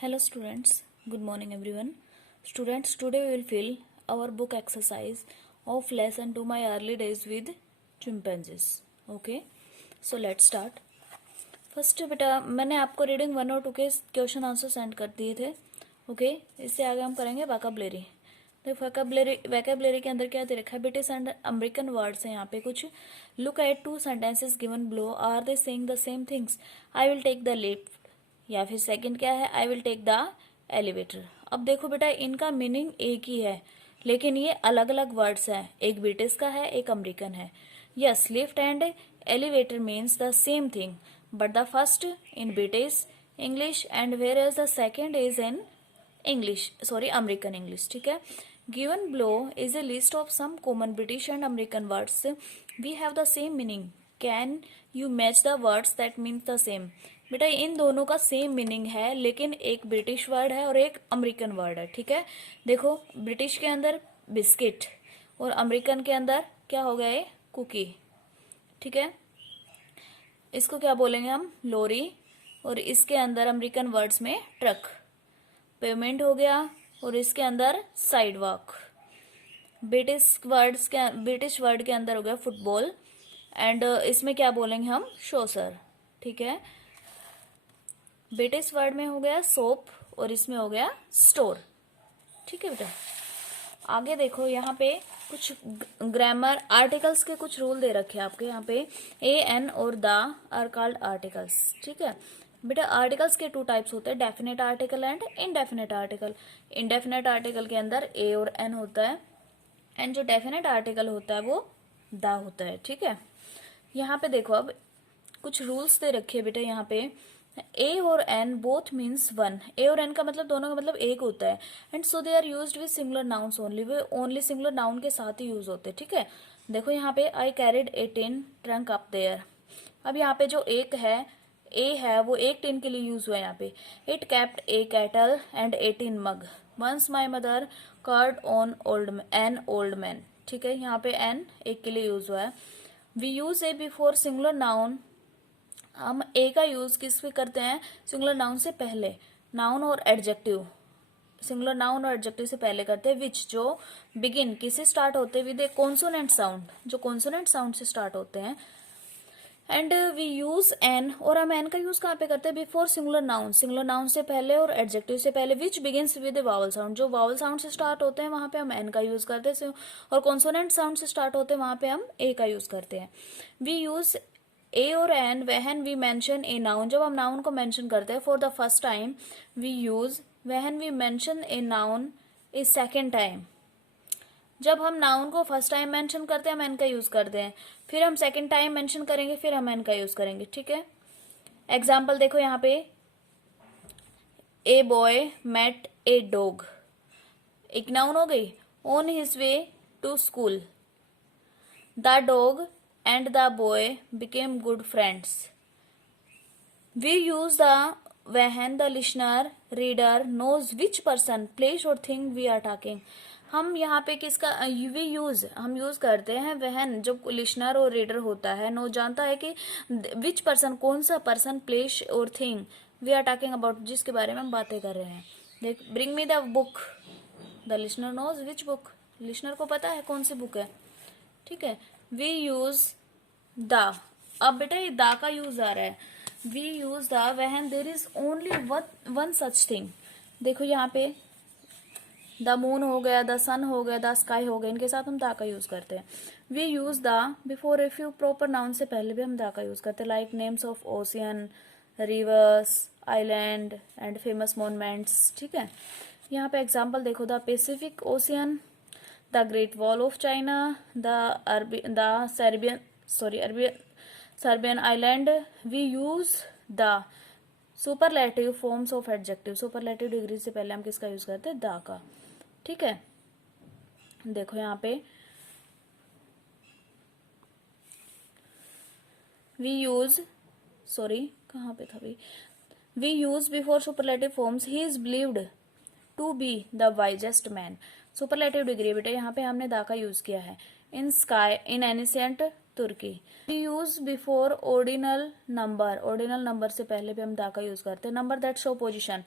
Hello students, good morning everyone. Students, today we will fill our book exercise of lesson to my early days with chimpanzees. Okay, so let's start. First बेटा मैंने आपको reading 1 और 2 के question answer send कर दिए थे. Okay, इससे आगे हम करेंगे वोकैबुलरी. तो वोकैबुलरी के अंदर क्या दे रखा है? ब्रिटिश एंड अमेरिकन वर्ड्स हैं यहाँ पे कुछ. Look at 2 sentences given below. Are they saying the same things? I will take the lift. या फिर सेकंड क्या है? I will take the elevator. अब देखो बेटा, इनका मीनिंग एक ही है लेकिन ये अलग अलग वर्ड्स हैं. एक ब्रिटिश का है, एक अमेरिकन है. Yes, lift and elevator means the same thing, but the first in British English and whereas the second is in American English. ठीक है. Given below is a list of some common British and American words. We have the same meaning. Can you match the words that means the same? बेटा इन दोनों का same meaning है लेकिन एक British word है और एक अमेरिकन वर्ड है. ठीक है. देखो, ब्रिटिश के अंदर बिस्किट और अमेरिकन के अंदर क्या हो गया? ये कुकी. ठीक है. इसको क्या बोलेंगे हम? लोरी. और इसके अंदर अमेरिकन वर्ड्स में ट्रक. पेमेंट हो गया. और इसके अंदर साइड वॉक. ब्रिटिश वर्ड के अंदर हो गया फुटबॉल. एंड इसमें क्या बोलेंगे हम? शोसर. ठीक है. ब्रिटिश वर्ड में हो गया सोप और इसमें हो गया स्टोर. ठीक है बेटा. आगे देखो, यहाँ पे कुछ ग्रामर आर्टिकल्स के कुछ रूल दे रखे हैं आपके. यहाँ पे ए एन और द आर कॉल्ड आर्टिकल्स. ठीक है बेटा. आर्टिकल्स के 2 टाइप्स होते हैं, definite article and indefinite article. Indefinite article के अंदर ए और एन होता है एंड जो डेफिनेट आर्टिकल होता है वो द होता है. ठीक है. यहाँ पे देखो, अब कुछ रूल्स दे रखे हैं बेटा. यहाँ पे ए और एन बोथ मीन्स वन. ए और एन का मतलब दोनों का मतलब एक होता है. And so they are used with singular nouns only. वे ओनली सिंगुलर नाउन के साथ ही यूज होते हैं. ठीक है. देखो यहाँ पे I carried a tin trunk up there. अब यहाँ पे जो एक है, ए है, वो एक टिन के लिए यूज हुआ है यहाँ पे. It kept a cattle and 18 mug. Once my mother cared on an old man. ठीक है. यहाँ पे एन एक के लिए यूज हुआ है. We use a before singular noun. हम ए का यूज किस पे करते हैं? सिंगुलर नाउन से पहले. नाउन और एडजेक्टिव, सिंगुलर नाउन और एडजेक्टिव से पहले करते हैं. विच जो बिगिन किससे स्टार्ट होते हैं? विद ए कॉन्सोनेंट साउंड, जो कॉन्सोनेंट साउंड से स्टार्ट होते हैं. And we use an. और हम एन का यूज कहाँ पे करते हैं? Before singular noun, singular noun से पहले और एडजेक्टिव से पहले. Which begins with a vowel sound, जो वावल साउंड से स्टार्ट होते हैं वहां पे हम एन का यूज करते हैं. और कॉन्सोनेंट साउंड से स्टार्ट होते हैं वहां पे हम ए का यूज करते हैं. वी यूज ए और an when we mention a noun, जब हम नाउन को मेंशन करते हैं. For the first time. We use when we mention a noun a second time. जब हम नाउन को फर्स्ट टाइम मेंशन करते हैं हम एन का यूज करते हैं. फिर हम सेकेंड टाइम मेंशन करेंगे, फिर हम एन का यूज करेंगे. ठीक है. एग्जाम्पल देखो यहाँ पे. A boy met a dog. एक नाउन हो गई. On his way to school. The dog and the boy became good friends. We use the when the listener, reader knows which person, place or thing we are talking. हम यहाँ पे किसका we use हम use करते हैं वहन, जब listener और रीडर होता है, नो जानता है कि विच पर्सन, कौन सा पर्सन, प्लेस और thing we are talking about, जिसके बारे में हम बातें कर रहे हैं. देख, bring me the book. The listener knows which book. Listener को पता है कौन सी बुक है. ठीक है. We use the. अब बेटा ये द का यूज आ रहा है. We use the when there is only one such thing. देखो यहाँ पे द मून हो गया, द सन हो गया, द स्काई हो गया, इनके साथ हम द का यूज करते हैं. We use the before a few proper noun से पहले भी हम द का यूज करते हैं. Like names of ocean, rivers, island and famous monuments. ठीक है. यहाँ पे एग्जाम्पल देखो. The Pacific Ocean, the Great Wall of China, the Serbian island. We use the superlative forms of adjective. Superlative degree से पहले हम किसका यूज करते हैं? द का. ठीक है. देखो यहाँ पे वी यूज कहाँ पे था भाई? We use before superlative forms. He is believed to be the wisest man. Superlative degree बेटा यहाँ पे हमने द का यूज किया है. In sky in ancient Turkey. Use before ordinal number, ordinal number से पहले भी हम दा का यूज करते हैं। नंबर दैट शो पोजीशन,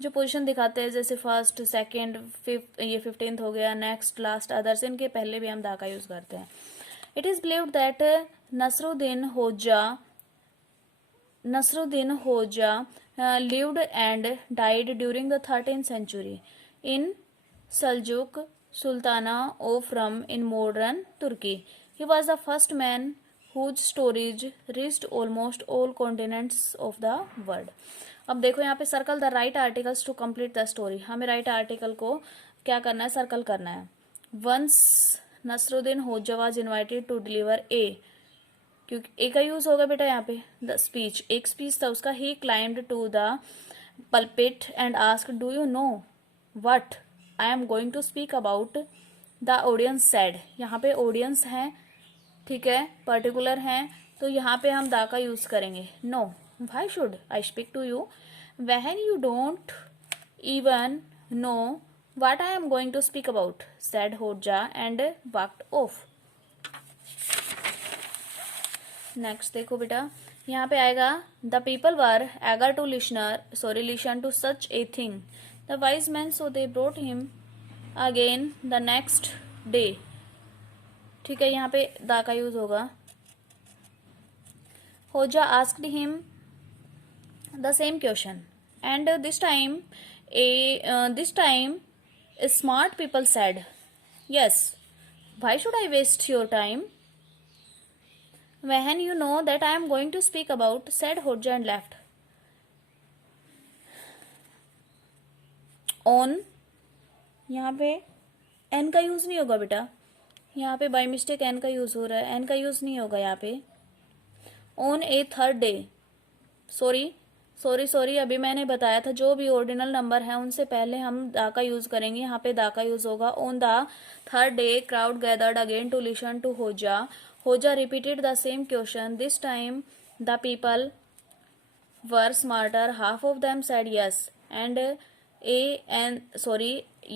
जो पोजीशन दिखाते हैं, जैसे फर्स्ट, सेकंड, फिफ्थ, ये 15th हो गया, नेक्स्ट, लास्ट, अदर्स, इनके पहले भी हम दा का यूज करते हैं। It is believed that Nasruddin Hoja lived and died during the 13th century in Seljuk Sultana of Rum in modern Turkey. He was the first man whose stories reached almost all continents of the world. अब देखो यहाँ पे circle the right articles to complete the story. हमें right article को क्या करना है, circle करना है। वंस नसरुद्दीन होजा वाज इन्वाइटेड टू डिलीवर ए, क्योंकि ए का यूज होगा बेटा यहाँ पे, द स्पीच, एक स्पीच था उसका। He climbed to the pulpit and asked, do you know what I am going to speak about? The audience said, यहाँ पे ऑडियंस है, ठीक है, पर्टिकुलर है, तो यहाँ पे हम दा का यूज करेंगे। No, why should I speak to you when you don't even know what I am going to speak about, said Hoja and walked off. Next देखो बेटा, यहाँ पे आएगा the people were eager to listen to such a thing the wise man so they brought him again the next day. ठीक है, यहाँ पे the का यूज होगा। Hoja asked him the same question and this time smart people said, yes, why should I waste your time when you know that I am going to speak about, said Hoja and left. On, यहाँ पे n का use नहीं होगा बेटा, यहाँ पे by mistake n का use हो रहा है, n का यूज नहीं होगा यहाँ पे। On A third day, sorry, अभी मैंने बताया था जो भी ऑर्डिनल नंबर है उनसे पहले हम दा का यूज करेंगे। यहाँ पे दा का यूज होगा। On the third day crowd gathered again to listen to Hoja. Hoja repeated the same question. This time the people were smarter. Half of them said yes and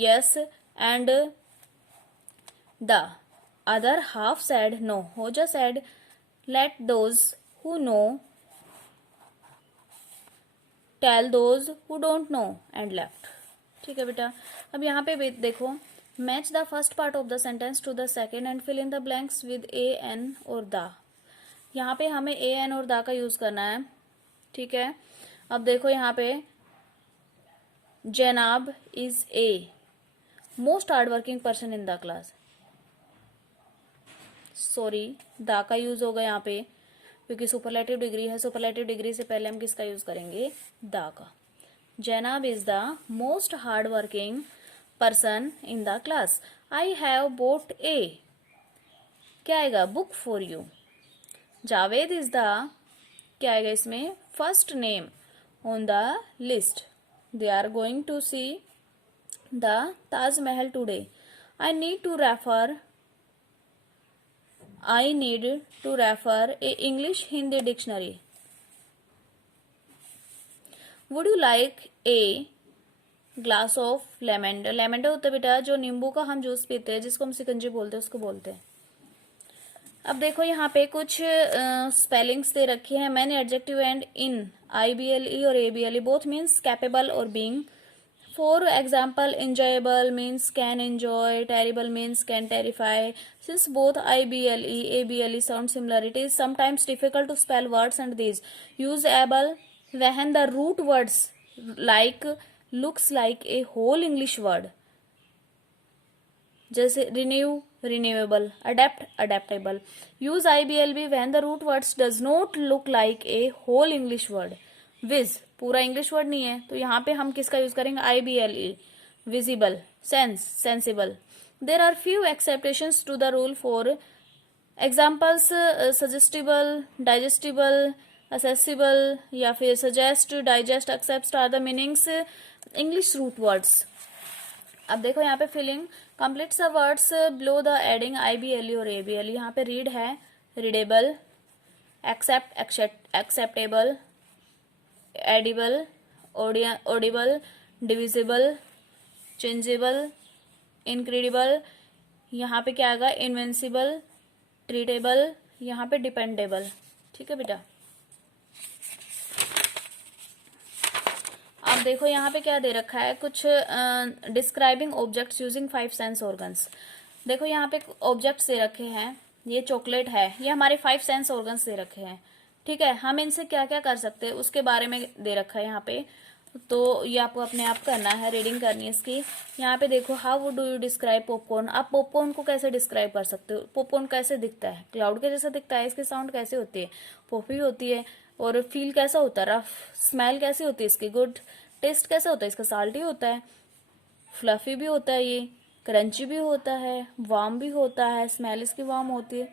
yes, and the other half said no. Hoja said, let those who know tell those who don't know, and left. ठीक है बेटा, अब यहाँ पे देखो, match the first part of the sentence to the second and fill in the blanks with a an और the. यहाँ पे हमें ए एन और दा का यूज करना है। ठीक है, अब देखो यहाँ पे जनाब is a most hard working person in the class. दा का यूज होगा यहाँ पे क्योंकि सुपरलेटिव डिग्री है। सुपरलेटिव डिग्री से पहले हम किसका यूज करेंगे, दा का। जनाब is the most hard working person in the class. I have bought a, क्या आएगा, book for you. Javed is the, क्या आएगा इसमें, first name on the list. They are going to see the Taj Mahal today. I need to refer a English Hindi dictionary. Would you like a glass of lemonade? Lemonade होता है बेटा जो नींबू का हम जूस पीते हैं, जिसको हम सिकंजी बोलते हैं, उसको बोलते हैं। अब देखो यहाँ पे कुछ स्पेलिंग्स दे रखी है। मैंने एडजेक्टिव एंड इन, IBLE और ABLE बोथ मीन्स कैपेबल और being. For example, enjoyable means can enjoy, terrible means can terrify. Since both IBLE ABLE sound similar, it is sometimes difficult to spell words and these use able when the root words like looks like a whole English word, जैसे renew, renewable, adapt, adaptable. Use IBLB when the root words does not look like a whole English word. Viz, पूरा English word नहीं है, तो यहाँ पे हम किसका use करेंगे, IBLE. Visible, sense, sensible. There are few exceptions to the rule. For examples, suggestible, digestible, accessible या फिर suggest, digest, accept are the meanings English root words. अब देखो यहाँ पे filling completes the words below the ending IBLE और ABLE। यहाँ पे read है, readable, accept, acceptable, edible, audible, divisible, changeable, incredible. यहाँ पे क्या आएगा, इनवेंसिबल, ट्रीटेबल, यहाँ पे डिपेंडेबल। ठीक है बेटा, अब देखो यहाँ पे क्या दे रखा है, कुछ describing objects using 5 sense organs. देखो यहाँ पे ऑब्जेक्ट्स दे रखे हैं, ये चॉकलेट है, ये हमारे 5 सेंस ऑर्गन्स दे रखे हैं। ठीक है, हम इनसे क्या क्या कर सकते हैं उसके बारे में दे रखा है यहाँ पे, तो ये आपको अपने आप करना है, रीडिंग करनी है इसकी। यहाँ पे देखो, how do you describe popcorn, आप पॉपकॉर्न को कैसे डिस्क्राइब कर सकते हो? पॉपकॉर्न कैसे दिखता है? क्लाउड के जैसा दिखता है, इसकी साउंड कैसे होती है? पॉपी होती है। और फील कैसा होता है? रफ। स्मेल कैसी होती है इसकी? गुड। टेस्ट कैसा होता है इसका? साल्टी होता है, फ्लफी भी होता है, ये क्रंची भी होता है, वार्म भी होता है, स्मेल इसकी वार्म होती है,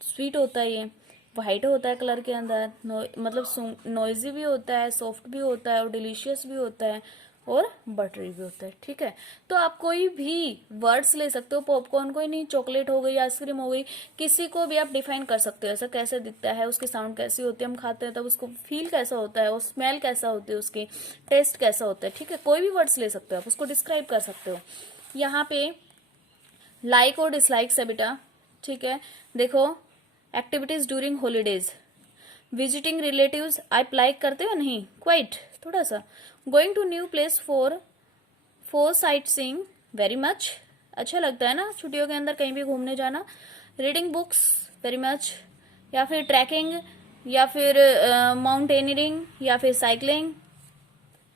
स्वीट होता है, ये वाइट होता है कलर के अंदर, मतलब नॉइजी भी होता है, सॉफ्ट भी होता है और डिलीशियस भी होता है और बटरी भी होता है। ठीक है, तो आप कोई भी वर्ड्स ले सकते हो, पॉपकॉर्न को ही नहीं, चॉकलेट हो गई, आइसक्रीम हो गई, किसी को भी आप डिफाइन कर सकते हो। ऐसा कैसे दिखता है, उसकी साउंड कैसी होती है, हम खाते हैं तब उसको फील कैसा होता है, और स्मेल कैसा होती है उसकी, टेस्ट कैसा होता है। ठीक है, कोई भी वर्ड्स ले सकते हो आप, उसको डिस्क्राइब कर सकते हो। यहाँ पे लाइक और डिसलाइक्स है बेटा। ठीक है, देखो, activities during holidays, visiting relatives, आप लाइक करते हो? नहीं, क्वाइट, थोड़ा सा। Going to new place for sight seeing, very much, अच्छा लगता है ना छुट्टियों के अंदर कहीं भी घूमने जाना। रीडिंग बुक्स, वेरी मच, या फिर ट्रैकिंग, या फिर माउंटेनियरिंग, या फिर cycling,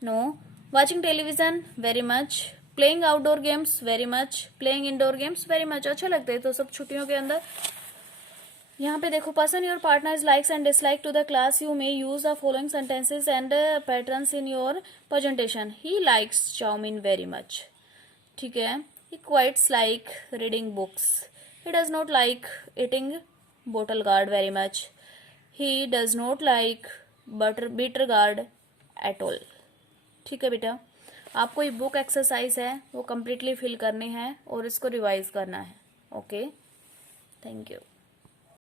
no. Watching television, very much. Playing outdoor games, very much. Playing indoor games, very much, अच्छा लगता है तो सब छुट्टियों के अंदर। यहाँ पे देखो, person your partner likes and dislike to the class, you may use the following sentences and patterns in your presentation. He likes chowmein very much. ठीक है, he quite like reading books, he does not like eating bottle gourd very much, he does not like bitter gourd at all. ठीक है बेटा, आपको ये book exercise है वो completely fill करनी है और इसको रिवाइज करना है। Okay, thank you.